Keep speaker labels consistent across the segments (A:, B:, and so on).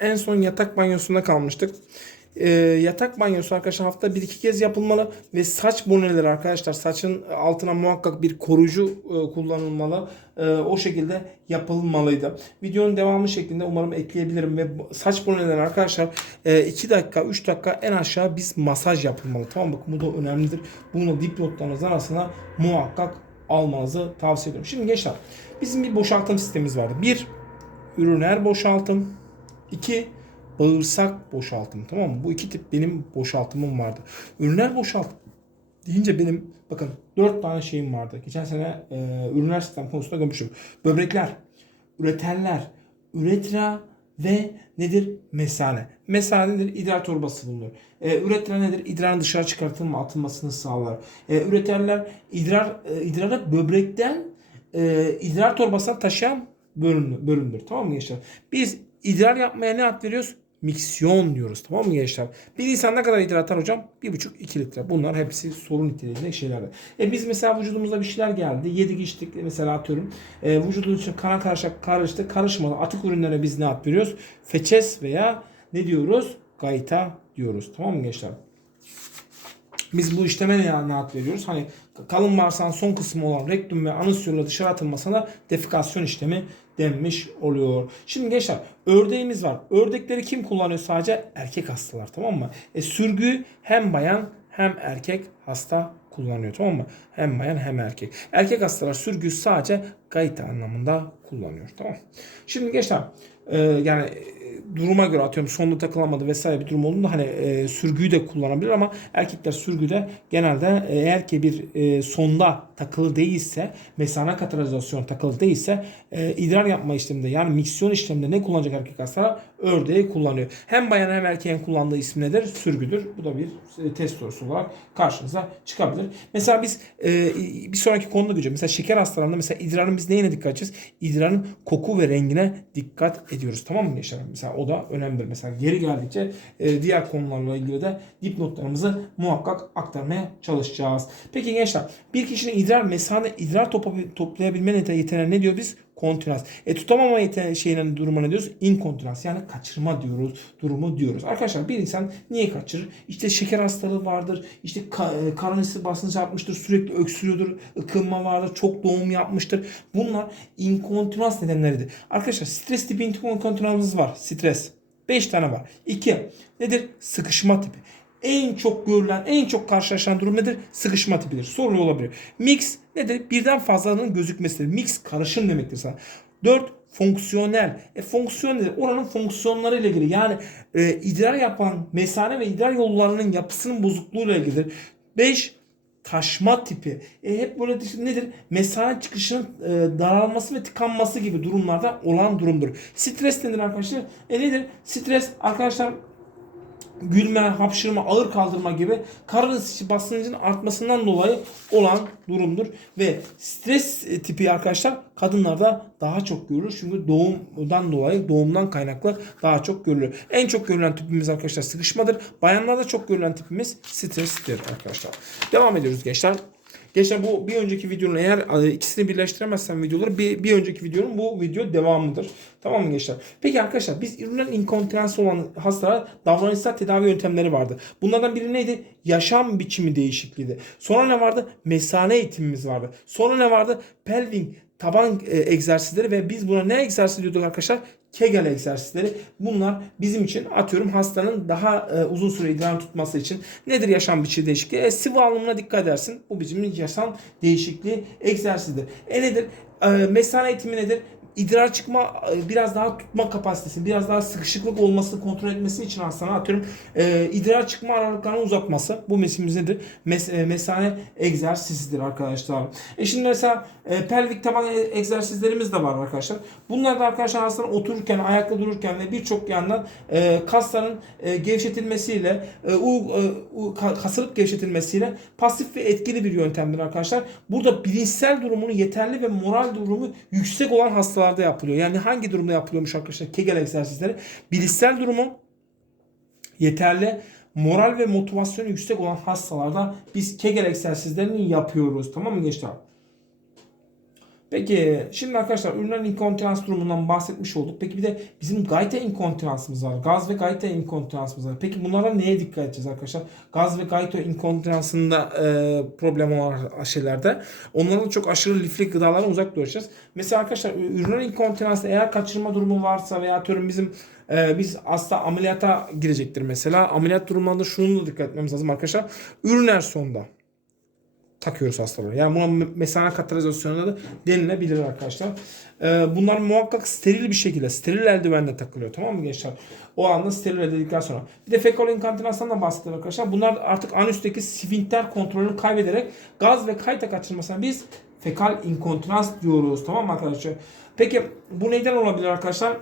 A: En son yatak banyosunda kalmıştık. Ee, yatak banyosu arkadaşlar hafta bir iki kez yapılmalı ve saç boneleri arkadaşlar saçın altına muhakkak bir koruyucu e, kullanılmalı. E, o şekilde yapılmalıydı. Videonun devamı şeklinde umarım ekleyebilirim ve saç boneleri arkadaşlar 2 dakika 3 dakika en aşağı biz masaj yapılmalı. Tamam mı? Bu da önemlidir. Bunu dipnotlarınız arasına muhakkak almanızı tavsiye ediyorum. Şimdi gençler bizim bir boşaltım sistemimiz vardı. Bir üriner boşaltım. 2 bağırsak boşaltım tamam mı? Bu iki tip benim boşaltımım vardı. Ürünler boşaltım deyince benim bakın 4 tane şeyim vardı. Geçen sene e, ürünler sistem konusunda görmüşüm. Böbrekler, üretenler, üretra ve nedir? Mesane. Mesane nedir? İdrar torbası bulunur. E, üretra nedir? İdrarın dışarı çıkartılma, atılmasını sağlar. E, üretenler idrar e, idrarı böbrekten e, idrar torbasına taşıyan bölüm, bölümdür. Tamam mı gençler? Biz idrar yapmaya ne ad veriyoruz? Miksiyon diyoruz. Tamam mı gençler? Bir insan ne kadar idrar atar hocam? 1,5-2 litre. Bunlar hepsi sorun niteliğinde şeylerdir. E biz mesela vücudumuza bir şeyler geldi. Yedik içtik mesela atıyorum. E, vücudun için kana karışık karıştı. Karışmadı. Atık ürünlere biz ne ad veriyoruz? Feçes veya ne diyoruz? Gayta diyoruz. Tamam mı gençler? Biz bu işleme ne ad veriyoruz? Hani kalın bağırsağın son kısmı olan rektum ve anüs yoluyla dışarı atılmasına da defikasyon işlemi denmiş oluyor. Şimdi gençler ördeğimiz var. Ördekleri kim kullanıyor? Sadece erkek hastalar tamam mı? E, sürgü hem bayan hem erkek hasta kullanıyor tamam mı? Hem bayan hem erkek. Erkek hastalar sürgü sadece gayta anlamında kullanıyor tamam? Şimdi gençler e, yani e, duruma göre atıyorum sonda takılamadı vesaire bir durum olduğunda hani e, sürgüyü de kullanabilir ama erkekler sürgüde genelde e, eğer ki bir e, sonda takılı değilse mesane katalizasyon takılı değilse e, idrar yapma işleminde yani miksiyon işleminde ne kullanacak erkek hastalar? Ördeği kullanıyor. Hem bayan hem erkeğin kullandığı isim nedir? Sürgüdür. Bu da bir e, test sorusu olarak karşınıza çıkabilir. Mesela biz e, bir sonraki konuda göreceğiz. Mesela şeker hastalarında mesela idrarın biz neyine dikkat edeceğiz? İdrarın koku ve rengine dikkat ediyoruz. Tamam mı gençler? Mesela o da önemlidir. Mesela geri geldikçe e, diğer konularla ilgili de dipnotlarımızı muhakkak aktarmaya çalışacağız. Peki gençler bir kişinin idrar mesane idrar toplayabilme yete- yeteneği ne diyor biz? Kontinans. E tutamama şeyinin durumuna ne diyoruz? İnkontinans. Yani kaçırma diyoruz. Durumu diyoruz. Arkadaşlar bir insan niye kaçırır? İşte şeker hastalığı vardır. İşte e, karonisli basınç artmıştır. Sürekli öksürüyordur. ıkınma vardır. Çok doğum yapmıştır. Bunlar inkontinans nedenleridir. Arkadaşlar stres tipi inkontinans var. Stres. 5 tane var. 2. Nedir? Sıkışma tipi. En çok görülen, en çok karşılaşılan durum nedir? Sıkışma tipidir. Sorun olabilir. Mix nedir? Birden fazlanın gözükmesidir. Mix karışım demektir sana. 4 fonksiyonel. E fonksiyon nedir? Oranın fonksiyonları ile ilgili. Yani e, idrar yapan mesane ve idrar yollarının yapısının bozukluğuyla ilgilidir. 5 taşma tipi. E hep böyle nedir? Mesane çıkışının e, daralması ve tıkanması gibi durumlarda olan durumdur. Stres nedir arkadaşlar? E nedir? Stres arkadaşlar gülme, hapşırma, ağır kaldırma gibi karın içi basıncın artmasından dolayı olan durumdur. Ve stres tipi arkadaşlar kadınlarda daha çok görülür. Çünkü doğumdan dolayı doğumdan kaynaklı daha çok görülür. En çok görülen tipimiz arkadaşlar sıkışmadır. Bayanlarda çok görülen tipimiz strestir arkadaşlar. Devam ediyoruz gençler. Gençler bu bir önceki videonun eğer e, ikisini birleştiremezsem videoları bir, bir önceki videonun bu video devamıdır. Tamam mı gençler? Peki arkadaşlar biz ürünlerin inkontinansı olan hastalara davranışsal tedavi yöntemleri vardı. Bunlardan biri neydi? Yaşam biçimi değişikliğiydi. Sonra ne vardı? Mesane eğitimimiz vardı. Sonra ne vardı? Pelving taban e, egzersizleri ve biz buna ne egzersiz diyorduk arkadaşlar? Kegel egzersizleri. Bunlar bizim için atıyorum hastanın daha e, uzun süre idrar tutması için nedir yaşam biçimi değişikliği? E, sıvı alımına dikkat edersin. Bu bizim yaşam değişikliği egzersizdir. E nedir? E, mesane eğitimi nedir? İdrar çıkma e, biraz daha tutma kapasitesi, biraz daha sıkışıklık olmasını kontrol etmesi için hastana atıyorum. E, idrar çıkma aralıklarını uzatması. Bu mesimiz nedir? Mes, e, mesane egzersizidir arkadaşlar. E şimdi mesela e, pelvik taban e- egzersizlerimiz de var arkadaşlar. Bunlar da arkadaşlar hastanın otururken, ayakta dururken ve birçok yandan e, kasların e, gevşetilmesiyle, e, u, e, u, ka- kasılıp gevşetilmesiyle pasif ve etkili bir yöntemdir arkadaşlar. Burada bilinçsel durumunu yeterli ve moral durumu yüksek olan hastalarda yapılıyor. Yani hangi durumda yapılıyormuş arkadaşlar Kegel egzersizleri? Bilişsel durumu yeterli moral ve motivasyonu yüksek olan hastalarda biz Kegel egzersizlerini yapıyoruz. Tamam mı gençler? Peki şimdi arkadaşlar ürünlerin inkontinans durumundan bahsetmiş olduk. Peki bir de bizim gayte inkontinansımız var. Gaz ve gayte inkontinansımız var. Peki bunlara neye dikkat edeceğiz arkadaşlar? Gaz ve gayte inkontinansında e, problem olan şeylerde. Onlardan çok aşırı lifli gıdalardan uzak duracağız. Mesela arkadaşlar ürünler inkontinansı eğer kaçırma durumu varsa veya atıyorum bizim e, biz aslında ameliyata girecektir mesela. Ameliyat durumlarında şununla dikkat etmemiz lazım arkadaşlar. Ürünler sonda takıyoruz hastalara. Yani buna mesane katalizasyonu da denilebilir arkadaşlar. Ee, bunlar muhakkak steril bir şekilde, steril eldivenle takılıyor tamam mı gençler? O anda steril edildikten sonra. Bir de fekal inkontinastan da bahsettim arkadaşlar. Bunlar artık anüsteki sfinkter kontrolünü kaybederek gaz ve kayta kaçırmasına biz fekal inkontinans diyoruz tamam mı arkadaşlar? Peki bu neden olabilir arkadaşlar?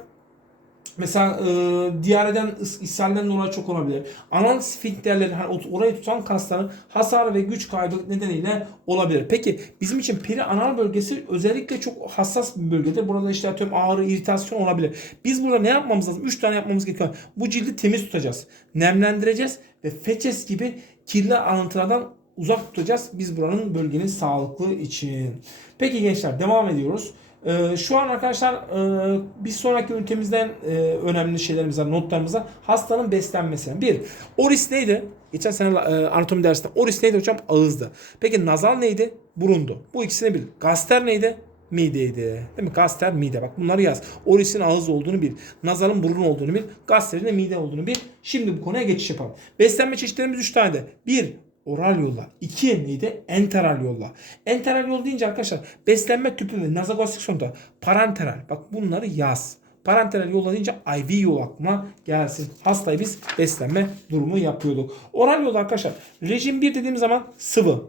A: Mesela e, diyareden, is- ishalden dolayı çok olabilir. Anal sfinkterleri, hani orayı tutan kasların hasar ve güç kaybı nedeniyle olabilir. Peki bizim için peri anal bölgesi özellikle çok hassas bir bölgedir. Burada işte atıyorum ağrı, iritasyon olabilir. Biz burada ne yapmamız lazım? 3 tane yapmamız gerekiyor. Bu cildi temiz tutacağız. Nemlendireceğiz ve feçes gibi kirli alıntılardan uzak tutacağız. Biz buranın bölgenin sağlıklı için. Peki gençler devam ediyoruz. Ee, şu an arkadaşlar e, bir sonraki ünitemizden e, önemli şeylerimiz var, notlarımız var. Hastanın beslenmesi. Bir, oris neydi? Geçen sene e, anatomi dersinde oris neydi hocam? Ağızdı. Peki nazal neydi? Burundu. Bu ikisini bil. Gaster neydi? Mideydi. Değil mi? Gaster mide. Bak bunları yaz. Oris'in ağız olduğunu bil. Nazalın burun olduğunu bil. Gaster'in de mide olduğunu bil. Şimdi bu konuya geçiş yapalım. Beslenme çeşitlerimiz 3 tane de. 1 oral yolla. 2 neydi? Enteral yolla. Enteral yol deyince arkadaşlar beslenme tüpü nazogastrik sonunda parenteral. Bak bunları yaz. Parenteral yolla deyince IV yol aklına gelsin. Hastayı biz beslenme durumu yapıyorduk. Oral yol arkadaşlar. Rejim 1 dediğimiz zaman sıvı.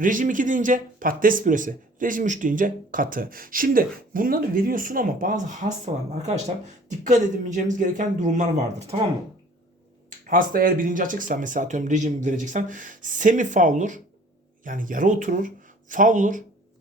A: Rejim 2 deyince patates püresi. Rejim 3 deyince katı. Şimdi bunları veriyorsun ama bazı hastalar arkadaşlar dikkat edilmeyeceğimiz gereken durumlar vardır. Tamam mı? Hasta eğer bilinci açıksa mesela atıyorum rejim vereceksen semi faulur yani yarı oturur. Faulur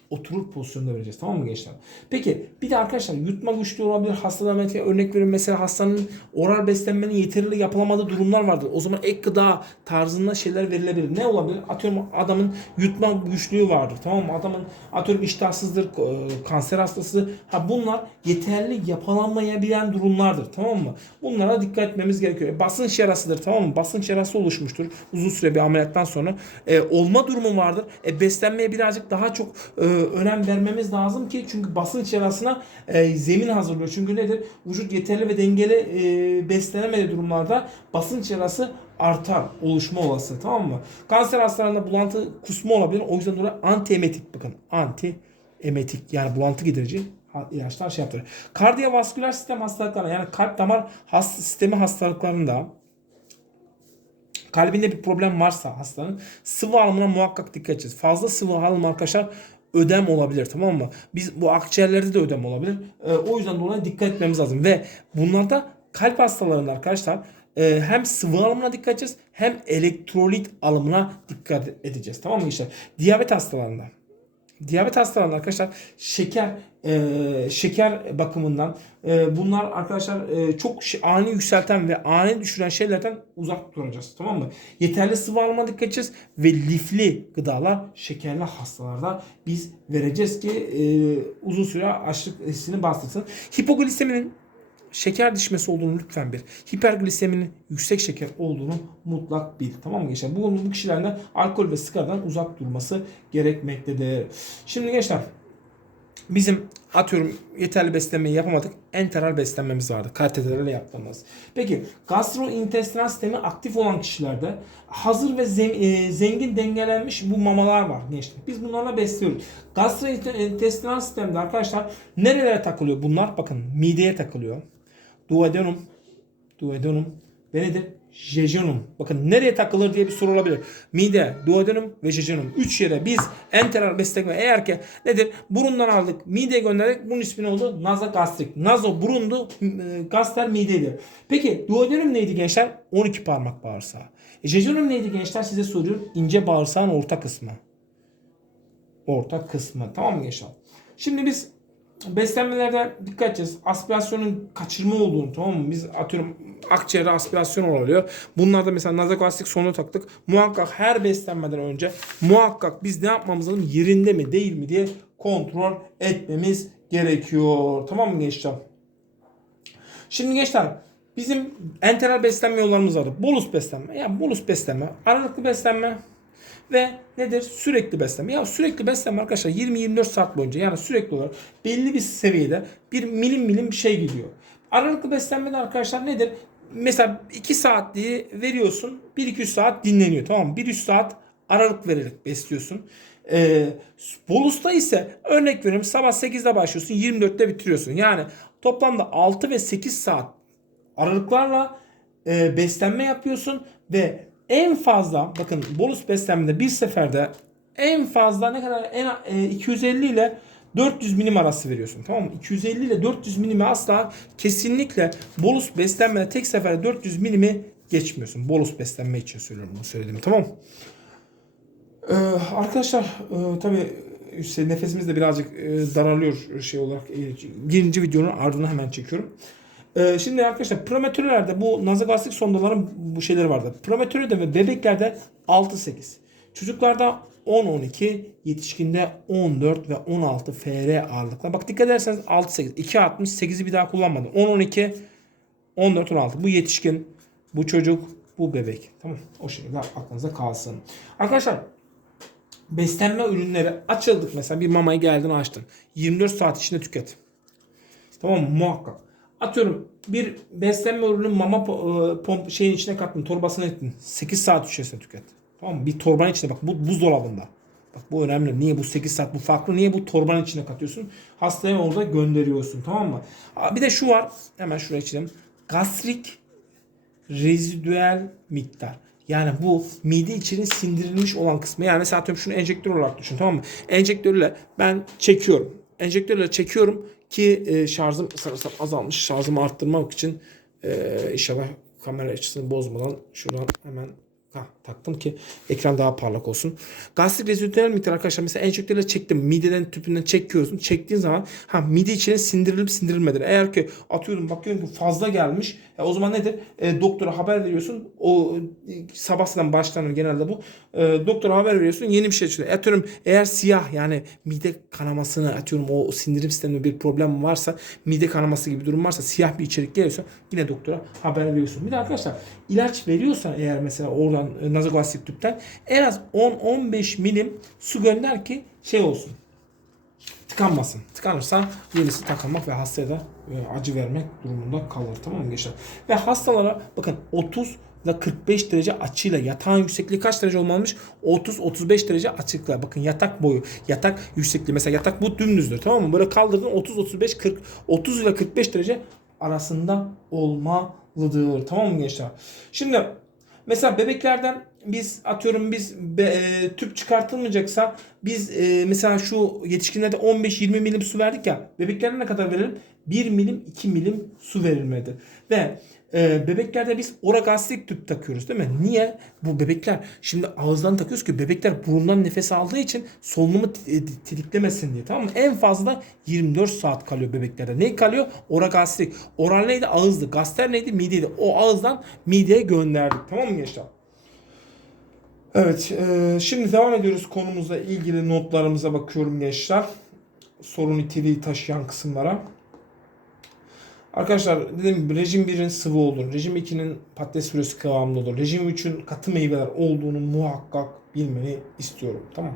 A: oturur pozisyonda vereceğiz. Tamam mı gençler? Peki bir de arkadaşlar yutma güçlüğü olabilir. Hastada mesela örnek verin mesela hastanın oral beslenmenin yeterli yapılamadığı durumlar vardır. O zaman ek gıda tarzında şeyler verilebilir. Ne olabilir? Atıyorum adamın yutma güçlüğü vardır. Tamam mı? Adamın atıyorum iştahsızdır, e, kanser hastası. Ha bunlar yeterli yapılamayabilen durumlardır. Tamam mı? Bunlara dikkat etmemiz gerekiyor. E, Basınç yarasıdır. Tamam mı? Basınç yarası oluşmuştur. Uzun süre bir ameliyattan sonra. E, olma durumu vardır. E, beslenmeye birazcık daha çok e, önem vermemiz lazım ki çünkü basınç yarasına e, zemin hazırlıyor. Çünkü nedir? Vücut yeterli ve dengeli e, beslenemediği durumlarda basınç yarası artar oluşma olası tamam mı? Kanser hastalarında bulantı kusma olabilir. O yüzden dolayı antiemetik bakın. Anti emetik yani bulantı giderici ilaçlar şey yaptırır. Kardiyovasküler sistem hastalıklarında yani kalp damar has, sistemi hastalıklarında kalbinde bir problem varsa hastanın sıvı alımına muhakkak dikkat edeceğiz. Fazla sıvı alım arkadaşlar ödem olabilir tamam mı? Biz bu akciğerlerde de ödem olabilir. Ee, o yüzden dolayı dikkat etmemiz lazım ve bunlarda kalp hastalarında arkadaşlar e, hem sıvı alımına dikkat edeceğiz hem elektrolit alımına dikkat edeceğiz. Tamam mı işte? Diyabet hastalarında Diyabet hastalarında arkadaşlar şeker e, şeker bakımından e, bunlar arkadaşlar e, çok ani yükselten ve ani düşüren şeylerden uzak duracağız. Tamam mı? Yeterli sıvı almaya dikkat edeceğiz ve lifli gıdalar şekerli hastalarda biz vereceğiz ki e, uzun süre açlık hissini bastırsın. Hipogliseminin şeker düşmesi olduğunu lütfen bil. Hipergliseminin yüksek şeker olduğunu mutlak bil. Tamam mı gençler? Bu, bu kişilerin de alkol ve sigaradan uzak durması gerekmektedir. Şimdi gençler bizim atıyorum yeterli beslenmeyi yapamadık. Enteral beslenmemiz vardı. Kateterle yaptığımız. Peki gastrointestinal sistemi aktif olan kişilerde hazır ve e, zengin dengelenmiş bu mamalar var gençler. Biz bunlarla besliyoruz. Gastrointestinal sistemde arkadaşlar nerelere takılıyor bunlar? Bakın mideye takılıyor. Duodenum, duodenum ve nedir? Jejunum. Bakın nereye takılır diye bir soru olabilir. Mide, duodenum ve jejunum. Üç yere biz enteral beslenme eğer ki nedir? Burundan aldık, mideye gönderdik. Bunun ismi ne oldu? Nazogastrik. Nazo burundu, e, gaster mideydi. Peki duodenum neydi gençler? 12 parmak bağırsağı. E, jejunum neydi gençler? Size soruyorum. İnce bağırsağın orta kısmı. Orta kısmı. Tamam mı gençler? Şimdi biz beslenmelerde dikkat edeceğiz. Aspirasyonun kaçırma olduğunu tamam mı? Biz atıyorum akciğere aspirasyon oluyor. Bunlarda mesela nazogastik sonu taktık. Muhakkak her beslenmeden önce muhakkak biz ne yapmamız lazım? Yerinde mi değil mi diye kontrol etmemiz gerekiyor. Tamam mı gençler? Şimdi gençler bizim enteral beslenme yollarımız var. Bolus beslenme. Yani bolus beslenme, aralıklı beslenme ve nedir? Sürekli beslenme. Ya sürekli beslenme arkadaşlar 20-24 saat boyunca yani sürekli olarak belli bir seviyede bir milim milim bir şey gidiyor. Aralıklı beslenmede arkadaşlar nedir? Mesela 2 saatliği veriyorsun. 1-2 saat dinleniyor. Tamam mı? 1-3 saat aralık vererek besliyorsun. Ee, Bolus'ta ise örnek veriyorum sabah 8'de başlıyorsun 24'te bitiriyorsun. Yani toplamda 6 ve 8 saat aralıklarla e, beslenme yapıyorsun ve en fazla bakın bolus beslenmede bir seferde en fazla ne kadar en e, 250 ile 400 milim arası veriyorsun. Tamam mı? 250 ile 400 milimi asla kesinlikle bolus beslenmede tek seferde 400 milimi geçmiyorsun. Bolus beslenme için söylüyorum bunu söyledim. Tamam mı? Ee, arkadaşlar e, tabii işte nefesimiz de birazcık e, daralıyor şey olarak. E, birinci videonun ardına hemen çekiyorum. Ee, şimdi arkadaşlar prematürelerde bu nazogastrik sondaların bu şeyleri vardı. Prematürede ve bebeklerde 6-8. Çocuklarda 10-12, yetişkinde 14 ve 16 FR ağırlıkla. Bak dikkat ederseniz 6-8. 2-60, 8'i bir daha kullanmadım. 10-12, 14-16. Bu yetişkin, bu çocuk, bu bebek. Tamam O şekilde aklınıza kalsın. Arkadaşlar beslenme ürünleri açıldık mesela bir mamayı geldin açtın. 24 saat içinde tüket. Tamam? Muhakkak. Atıyorum bir beslenme ürünü mama e, pomp şeyin içine kattın, torbasına ettin. 8 saat içerisinde tüket. Tamam mı? Bir torbanın içinde bak bu buzdolabında. Bak bu önemli. Niye bu 8 saat bu farklı? Niye bu torbanın içine katıyorsun? Hastaya orada gönderiyorsun. Tamam mı? Bir de şu var. Hemen şuraya çizelim. Gastrik rezidüel miktar. Yani bu mide içine sindirilmiş olan kısmı. Yani mesela atıyorum şunu enjektör olarak düşün tamam mı? Enjektörle ben çekiyorum. Enjektörle çekiyorum ki e, şarjım sanırsam azalmış. Şarjımı arttırmak için e, inşallah kamera açısını bozmadan şuradan hemen Hah, taktım ki ekran daha parlak olsun. Gastrik rezidüel miktar arkadaşlar mesela enjektörle çektim. Mideden tüpünden çekiyorsun. Çektiğin zaman ha mide içine sindirilip sindirilmedi. Eğer ki atıyorum bakıyorum ki fazla gelmiş. E, o zaman nedir? E, doktora haber veriyorsun. O e, sabahından başlanır genelde bu. E, doktora haber veriyorsun. Yeni bir şey çıkıyor. Atıyorum eğer siyah yani mide kanamasını atıyorum o sindirim sisteminde bir problem varsa mide kanaması gibi durum varsa siyah bir içerik geliyorsa yine doktora haber veriyorsun. Bir de arkadaşlar ilaç veriyorsan eğer mesela oradan e, nazogastrik tüpten en az 10-15 milim su gönder ki şey olsun tıkanmasın. Tıkanırsa yenisi takılmak ve hastaya da e, acı vermek durumunda kalır. Tamam mı gençler? Ve hastalara bakın 30 ile 45 derece açıyla yatağın yüksekliği kaç derece olmalımış? 30-35 derece açıkla. Bakın yatak boyu, yatak yüksekliği. Mesela yatak bu dümdüzdür tamam mı? Böyle kaldırdın 30-35-40, 30 ile 45 derece arasında olmalıdır. Tamam mı gençler? Şimdi mesela bebeklerden biz atıyorum biz be- e, tüp çıkartılmayacaksa biz e, mesela şu yetişkinlerde 15-20 milim su verdik ya bebeklerde ne kadar verelim? 1 milim 2 milim su verilmelidir. Ve e, bebeklerde biz oragastrik tüp takıyoruz değil mi? Niye? Bu bebekler şimdi ağızdan takıyoruz ki bebekler burundan nefes aldığı için solunumu e, tetiklemesin diye tamam mı? En fazla 24 saat kalıyor bebeklerde. Ne kalıyor? Oragastrik. Oral neydi? Ağızdı. Gaster neydi? Mideydi. O ağızdan mideye gönderdik. Tamam mı gençler? Evet, e, şimdi devam ediyoruz konumuzla ilgili notlarımıza bakıyorum gençler. Sorun niteliği taşıyan kısımlara. Arkadaşlar dediğim rejim 1'in sıvı olduğunu, rejim 2'nin patates püresi kıvamında olur. Rejim 3'ün katı meyveler olduğunu muhakkak bilmeni istiyorum. Tamam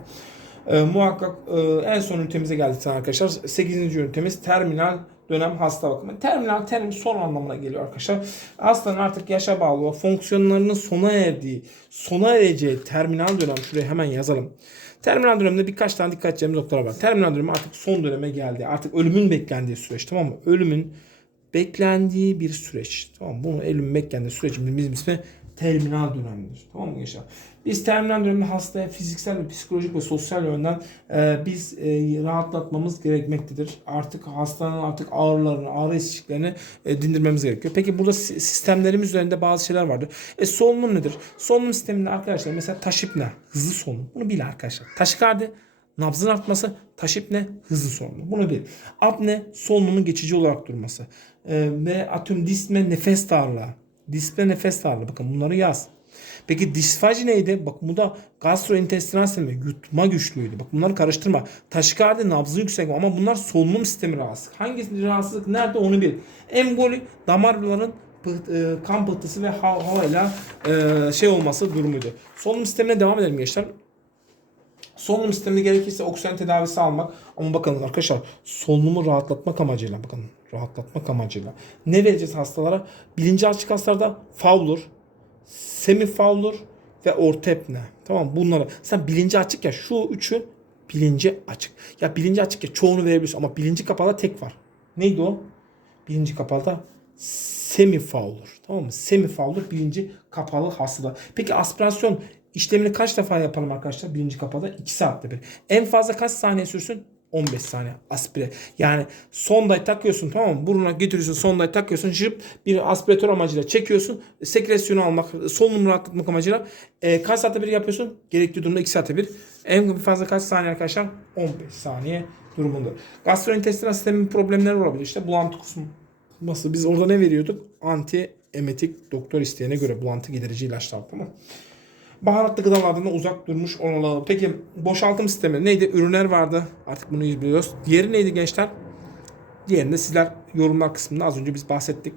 A: e, muhakkak e, en son ünitemize geldik arkadaşlar. 8. ünitemiz terminal dönem hasta bakımı. Terminal terim son anlamına geliyor arkadaşlar. Hastanın artık yaşa bağlı o fonksiyonlarının sona erdiği, sona ereceği terminal dönem. Şuraya hemen yazalım. Terminal dönemde birkaç tane dikkat edeceğimiz noktalar var. Terminal dönemi artık son döneme geldi. Artık ölümün beklendiği süreç tamam mı? Ölümün beklendiği bir süreç. Tamam? Bunu ölümün beklendiği sürecin bizim ismi terminal dönemdir. Tamam mı gençler? Biz terminal dönemde hastaya fiziksel ve psikolojik ve sosyal yönden e, biz e, rahatlatmamız gerekmektedir. Artık hastanın artık ağrılarını, ağrı eşiklerini e, dindirmemiz gerekiyor. Peki burada si- sistemlerimiz üzerinde bazı şeyler vardır. E solunum nedir? Solunum sisteminde arkadaşlar mesela taşipne, hızlı solunum. Bunu bil arkadaşlar. Taşikardi, nabzın artması, taşipne, hızlı solunum. Bunu bil. Apne, solunumun geçici olarak durması. Ve atıyorum disme, nefes darlığı. Dispne nefes darlığı. Bakın bunları yaz. Peki disfaji neydi? Bak bu da gastrointestinal sistemi. Yutma güçlüğüydü. Bak bunları karıştırma. Taşikardi nabzı yüksek ama bunlar solunum sistemi rahatsızlık. Hangi rahatsızlık nerede onu bil. Emboli damarların pıht- e, kan pıhtısı ve hava- havayla e, şey olması durumuydu. Solunum sistemine devam edelim gençler. Solunum sisteminde gerekirse oksijen tedavisi almak. Ama bakın arkadaşlar solunumu rahatlatmak amacıyla bakın rahatlatmak amacıyla. Ne vereceğiz hastalara? Bilinci açık hastalarda Fowler, semi Fowler ve ortepne. Tamam bunları. Sen bilinci açık ya şu üçü bilinci açık. Ya bilinci açık ya çoğunu verebiliyorsun ama bilinci kapalı tek var. Neydi o? Bilinci kapalı semi Fowler. Tamam mı? Semi Fowler bilinci kapalı hastada. Peki aspirasyon işlemini kaç defa yapalım arkadaşlar? Bilinci kapalı 2 saatte bir. En fazla kaç saniye sürsün? 15 saniye aspire. Yani sondayı takıyorsun tamam mı? Burnuna getiriyorsun sondayı takıyorsun. Jip bir aspiratör amacıyla çekiyorsun. Sekresyonu almak, solunum rahatlatmak amacıyla e, kaç saatte bir yapıyorsun? Gerekli durumda 2 saatte bir. En fazla kaç saniye arkadaşlar? 15 saniye durumunda. Gastrointestinal sistemin problemleri olabilir. İşte bulantı kusması. Biz orada ne veriyorduk? Anti emetik doktor isteyene göre bulantı giderici ilaçlar tamam mı? Baharatlı gıdalardan da uzak durmuş olalım. Peki boşaltım sistemi neydi? Ürünler vardı. Artık bunu biliyoruz. Diğeri neydi gençler? Diğerinde sizler yorumlar kısmında az önce biz bahsettik.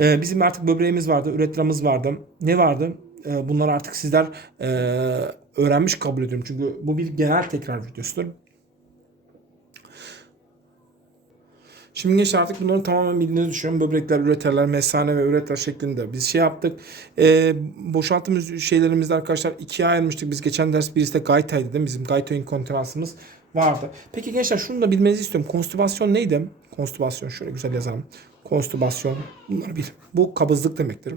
A: Ee, bizim artık böbreğimiz vardı, üretramız vardı. Ne vardı? Ee, bunları artık sizler e, öğrenmiş kabul ediyorum. Çünkü bu bir genel tekrar videosudur. Şimdi gençler artık bunların tamamen bildiğinizi düşünüyorum. Böbrekler, üreterler, mesane ve üreter şeklinde biz şey yaptık. Ee, boşaltım şeylerimizde arkadaşlar ikiye ayırmıştık. Biz geçen ders birisi de Gaita'ydı değil mi? Bizim Gaita inkontinensimiz vardı. Peki gençler şunu da bilmenizi istiyorum. Konstibasyon neydi? Konstibasyon şöyle güzel yazalım. Konstibasyon bunları bil. Bu kabızlık demektir.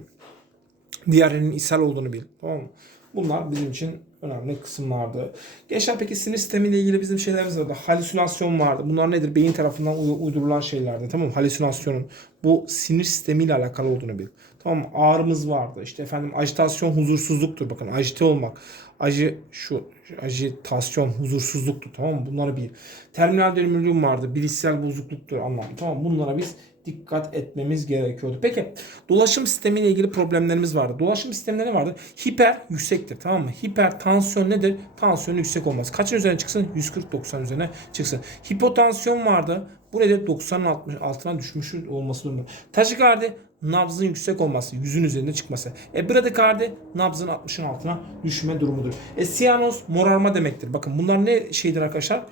A: Diğerinin ishal olduğunu bil. Tamam mı? Bunlar bizim için önemli kısımlardı. Gençler peki sinir sistemiyle ilgili bizim şeylerimiz vardı. Halüsinasyon vardı. Bunlar nedir? Beyin tarafından uy- uydurulan şeylerdi. Tamam mı? Halüsinasyonun bu sinir sistemiyle alakalı olduğunu bil. Tamam mı? Ağrımız vardı. İşte efendim ajitasyon huzursuzluktur. Bakın ajite olmak. Aji şu ajitasyon huzursuzluktur. Tamam mı? Bunları bil. Terminal dönümlülüğüm vardı. Bilişsel bozukluktur anlamı. Tamam? Bunlara biz dikkat etmemiz gerekiyordu. Peki dolaşım sistemiyle ilgili problemlerimiz vardı. Dolaşım sisteminde vardı? Hiper yüksektir tamam mı? Hipertansiyon nedir? Tansiyon yüksek olmaz. Kaçın üzerine çıksın? 140-90 üzerine çıksın. Hipotansiyon vardı. Bu nedir? 90'ın altmış- altına düşmüş olması durumunda. Taşikardi nabzın yüksek olması, yüzün üzerinde çıkması. E bradikardi nabzın 60'ın altına düşme durumudur. E siyanos morarma demektir. Bakın bunlar ne şeydir arkadaşlar?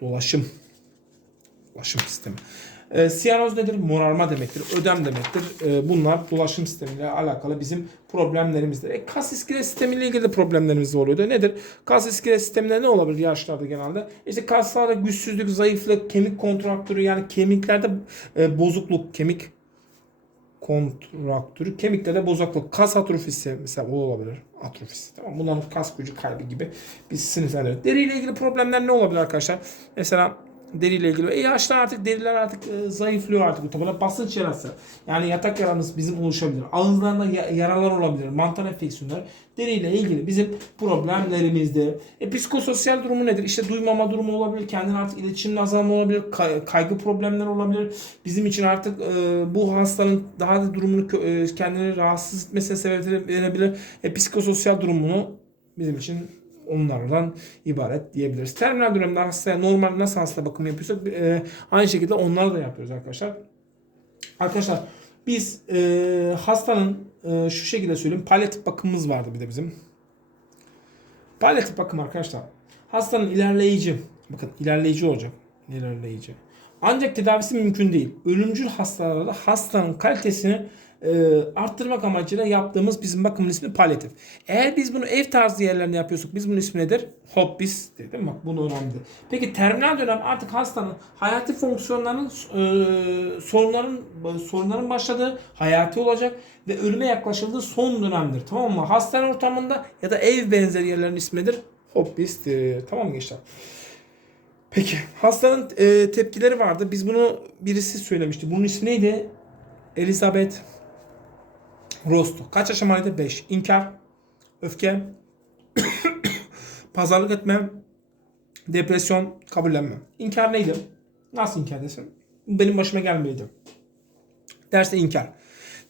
A: Dolaşım dolaşım sistemi. E, siyanoz nedir? Morarma demektir, ödem demektir. E, bunlar dolaşım sistemiyle alakalı bizim problemlerimizdir. E, kas iskelet sistemiyle ilgili de problemlerimiz oluyordu. Nedir? Kas iskelet sisteminde ne olabilir yaşlarda genelde? İşte kaslarda güçsüzlük, zayıflık, kemik kontraktürü yani kemiklerde e, bozukluk, kemik kontraktürü, kemiklerde bozukluk, kas atrofisi mesela o olabilir. Atrofisi tamam. Bunların kas gücü kaybı gibi biz sınıflandırıyoruz. Deriyle ilgili problemler ne olabilir arkadaşlar? Mesela deriyle ilgili. E yaşlı artık deriler artık e, zayıflıyor artık. Muhtemelen basınç yarası. Yani yatak yaramız bizim oluşabilir. Ağızlarında ya- yaralar olabilir. Mantar enfeksiyonları. Deriyle ilgili bizim problemlerimizde. E, psikososyal durumu nedir? İşte duymama durumu olabilir. Kendine artık iletişimle azalma olabilir. kay- kaygı problemleri olabilir. Bizim için artık e, bu hastanın daha da durumunu e, kendini rahatsız etmesine sebep verebilir. E, psikososyal durumunu bizim için onlardan ibaret diyebiliriz. Terminal dönemde hastaya normal nasıl hasta bakımı yapıyorsak e, aynı şekilde onları da yapıyoruz arkadaşlar. Arkadaşlar biz e, hastanın e, şu şekilde söyleyeyim palyatif bakımımız vardı bir de bizim. Palyatif bakım arkadaşlar. Hastanın ilerleyici bakın ilerleyici olacak. İlerleyici. Ancak tedavisi mümkün değil. Ölümcül hastalarda hastanın kalitesini e, arttırmak amacıyla yaptığımız bizim bakımın ismi palyatif. Eğer biz bunu ev tarzı yerlerinde yapıyorsak biz bunun ismi nedir? Hobbis dedim bak bunu önemli. Peki terminal dönem artık hastanın hayati fonksiyonlarının e, sorunların sorunların başladığı hayati olacak ve ölüme yaklaşıldığı son dönemdir. Tamam mı? Hastane ortamında ya da ev benzeri yerlerin ismi nedir? Hobbis'tir. Tamam mı gençler? Peki hastanın e, tepkileri vardı. Biz bunu birisi söylemişti. Bunun ismi neydi? Elizabeth Rosto. Kaç aşamalıydı? 5. İnkar, öfke, pazarlık etme, depresyon, kabullenme. İnkar neydi? Nasıl inkar? Bu benim başıma gelmeydi. Derste inkar.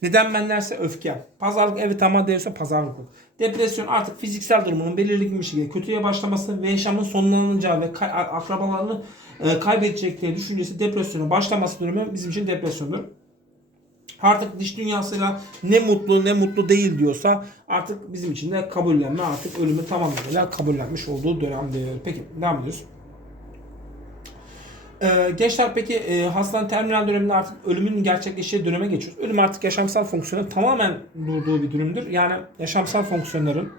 A: Neden ben derse öfke. Pazarlık evet ama diyorsa pazarlık. Depresyon artık fiziksel durumunun belirli bir şekilde kötüye başlaması ve yaşamın sonlanacağı ve akrabalarını e, kaybedecekleri düşüncesi depresyona başlaması durumu bizim için depresyondur. Artık dış dünyasıyla ne mutlu ne mutlu değil diyorsa artık bizim için de kabullenme artık ölümü tamamıyla kabullenmiş olduğu dönemdir. Peki devam ediyoruz. Ee, gençler peki e, hastanın terminal döneminde artık ölümün gerçekleştiği döneme geçiyoruz. Ölüm artık yaşamsal fonksiyonun tamamen durduğu bir durumdur. Yani yaşamsal fonksiyonların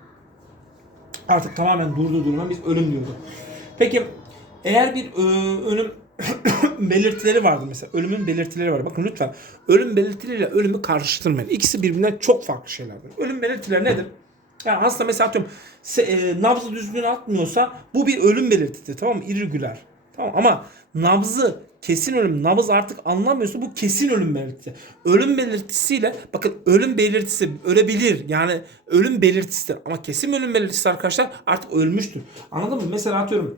A: artık tamamen durduğu duruma biz ölüm diyorduk. Peki eğer bir e, ölüm belirtileri vardı mesela. Ölümün belirtileri var. Bakın lütfen ölüm belirtileriyle ölümü karıştırmayın. İkisi birbirinden çok farklı şeylerdir. Ölüm belirtileri nedir? Yani hasta mesela atıyorum se- e, nabzı düzgün atmıyorsa bu bir ölüm belirtisi tamam mı? İrregüler. Tamam ama nabzı kesin ölüm, nabız artık anlamıyorsa bu kesin ölüm belirtisi. Ölüm belirtisiyle bakın ölüm belirtisi ölebilir. Yani ölüm belirtisidir. Ama kesin ölüm belirtisi arkadaşlar artık ölmüştür. Anladın mı? Mesela atıyorum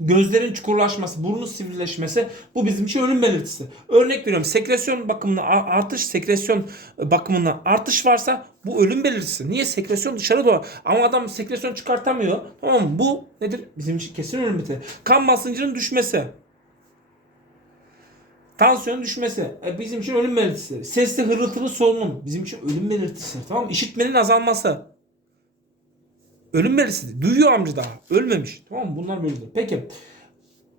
A: gözlerin çukurlaşması, burnun sivrileşmesi bu bizim için ölüm belirtisi. Örnek veriyorum sekresyon bakımında a- artış, sekresyon bakımında artış varsa bu ölüm belirtisi. Niye? Sekresyon dışarı doğru. Ama adam sekresyon çıkartamıyor. Tamam mı? Bu nedir? Bizim için kesin ölüm belirtisi. Kan basıncının düşmesi. Tansiyonun düşmesi e, bizim için ölüm belirtisi. Sesli hırıltılı solunum bizim için ölüm belirtisi. Tamam mı? İşitmenin azalması. Ölüm belirtisi. Duyuyor amca daha. Ölmemiş. Tamam mı? Bunlar böyledir. Peki.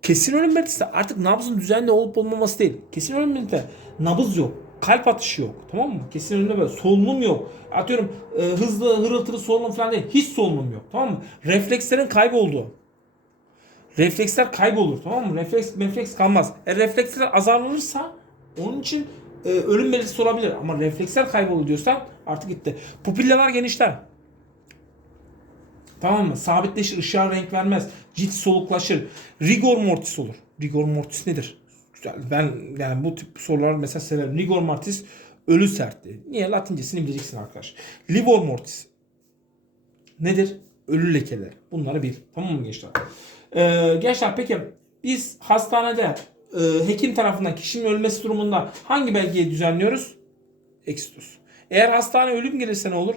A: Kesin ölüm belirtisi artık nabzın düzenli olup olmaması değil. Kesin ölüm belirtisi nabız yok. Kalp atışı yok. Tamam mı? Kesin ölüm böyle. Solunum yok. Atıyorum e, hızlı hırıltılı solunum falan değil. Hiç solunum yok. Tamam mı? Reflekslerin kaybolduğu. Refleksler kaybolur. Tamam mı? Refleks, refleks kalmaz. E, refleksler azalırsa onun için e, ölüm belirtisi olabilir. Ama refleksler kaybolur diyorsan artık gitti. Pupiller genişler. Tamam mı? Sabitleşir, ışığa renk vermez. Cilt soluklaşır. Rigor mortis olur. Rigor mortis nedir? Ben yani bu tip sorular mesela severim. Rigor mortis ölü sertliği. Niye? Latincesini bileceksin arkadaş. Livor mortis nedir? Ölü lekeler. Bunları bil. Tamam mı gençler? Ee, gençler peki biz hastanede e, hekim tarafından kişinin ölmesi durumunda hangi belgeyi düzenliyoruz? Eksitus. Eğer hastane ölüm gelirse ne olur?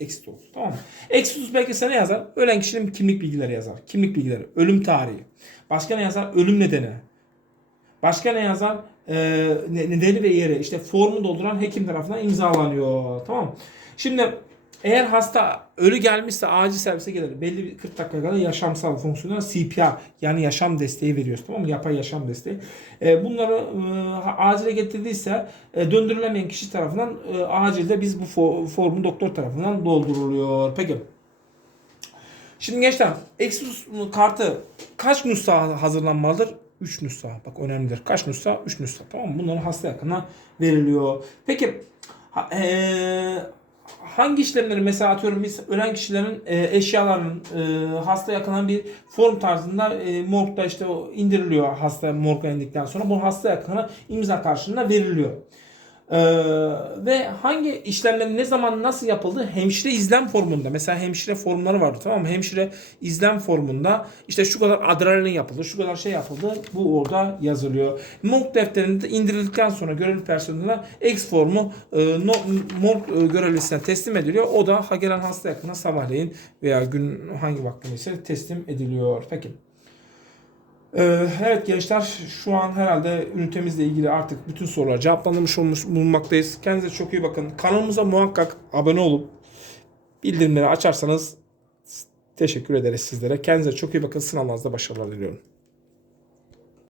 A: Eksitus olur. Tamam mı? Eksitus belgesine ne yazar? Ölen kişinin kimlik bilgileri yazar. Kimlik bilgileri. Ölüm tarihi. Başka ne yazar? Ölüm nedeni. Başka ne yazar? Ee, ne- nedeni ve yeri. İşte formu dolduran hekim tarafından imzalanıyor. Tamam mı? Şimdi eğer hasta ölü gelmişse acil servise gelir. Belli bir 40 dakika kadar yaşamsal fonksiyonel CPR yani yaşam desteği veriyoruz. Tamam mı? Yapay yaşam desteği. Ee, bunları e, acile getirdiyse e, döndürülemeyen kişi tarafından e, acilde biz bu fo- formu doktor tarafından dolduruluyor. Peki. Şimdi gençler Exodus kartı kaç nüsha hazırlanmalıdır? 3 nüsha. Bak önemlidir. Kaç nüsha? 3 nüsha. Tamam mı? Bunların hasta yakına veriliyor. Peki ha- eee, hangi işlemleri mesela atıyorum biz ölen kişilerin e, eşyalarının e, hasta yakınan bir form tarzında e, morgda işte o indiriliyor hasta morga indikten sonra bu hasta yakına imza karşılığında veriliyor. Ee, ve hangi işlemlerin ne zaman nasıl yapıldığı hemşire izlem formunda. Mesela hemşire formları vardı tamam mı? Hemşire izlem formunda işte şu kadar adrenalin yapıldı, şu kadar şey yapıldı. Bu orada yazılıyor. Morg defterinde indirildikten sonra görevli personeline X formu e, no, morg e, görevlisine teslim ediliyor. O da gelen hasta yakına sabahleyin veya gün hangi vaktinde ise teslim ediliyor. Peki. Ee, Evet gençler şu an herhalde ünitemizle ilgili artık bütün sorular cevaplandırmış olmuş bulunmaktayız. Kendinize çok iyi bakın. Kanalımıza muhakkak abone olup bildirimleri açarsanız teşekkür ederiz sizlere. Kendinize çok iyi bakın. Sınavlarınızda başarılar diliyorum.